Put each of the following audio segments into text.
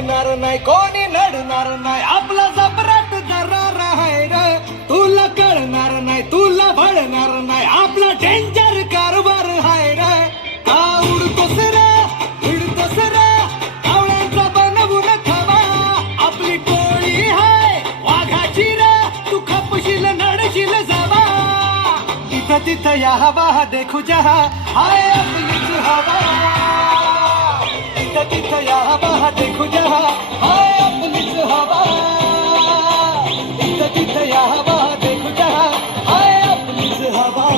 पडणार नाही कोणी नडणार नाही आपला जबराट दरार आहे रे तुला कळणार नाही तुला भळणार नाही आपला डेंजर कारभार आहे रे का उडतोस रे उडतोस रे कावळ्यांचा बनवून थवा आपली टोळी आहे वाघाची रे तू खपशील नडशील जावा तिथं तिथं या हवा देखू जहा हाय आपलीच हवा तिथं तिथं या हवा देखू जहा हाय आपलीच हवा तिथं तिथं या हवा देखू जहा हाय आपलीच हवा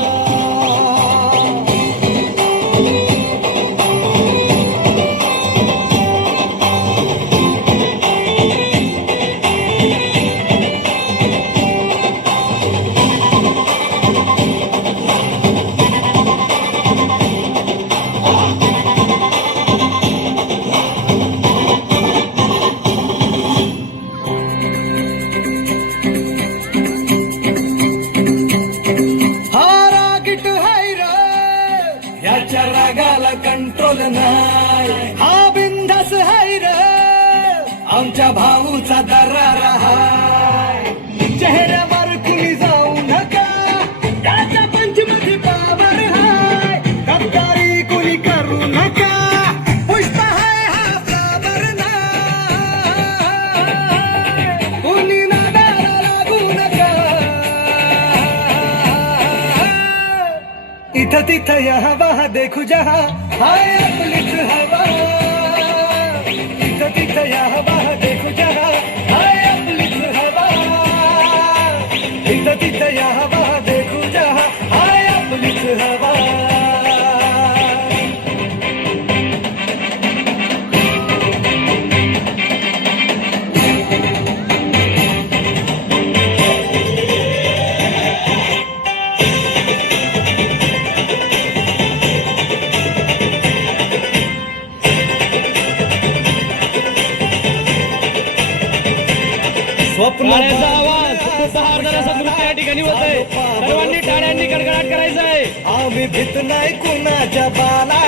याच्या रागाला कंट्रोल नाही हा बिंदास हाय रे आमच्या भाऊचा दरार हाय चेहऱ्यावर कुणी जाऊ नका त्याच्या पंचमध्ये पावर हाय गद्दारी कुणी करू नका पुष्प हाय हा फ्लावर नाही कुणी नादाला लागू नका इथं तिथं या हवा देखू जहा हाय आपलीच हवा इथं तिथं या हवा देखू जहा हाय आपलीच हवा इथं तिथं या हवा देखू जहा हाय आपलीच हवा टाळ्यांचा आवाज सहारदाराचा नृत्य या ठिकाणी होत आहे सर्वांनी टाळ्यांनी कडकडाट करायचंय आम्ही भीत नाही कुणाच्या बाला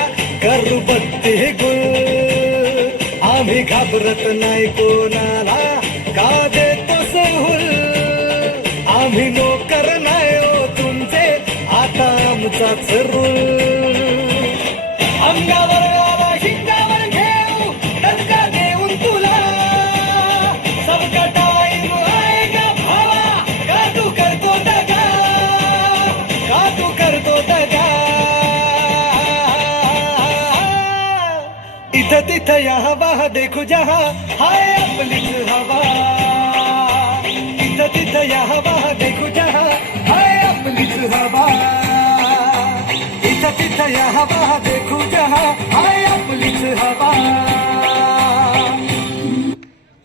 करू बत्ती गुल आम्ही घाबरत नाही कोणाला का देतो सहूल आम्ही नोकर नाही हो तुमचे आता आमचाच रूल अंगावर आला शिंगावर घेऊ दणका देऊन तुला सबका टाइम आएगा भावा का तू करतो दगा का तू करतो दगा इथं तिथं या हवा देखू जहा हाय आपलीच हवा इथं तिथं या हवा देखू जहा हाय आपलीच हवा इथं तिथं या हवा देखू जहा हाय आपलीच हवा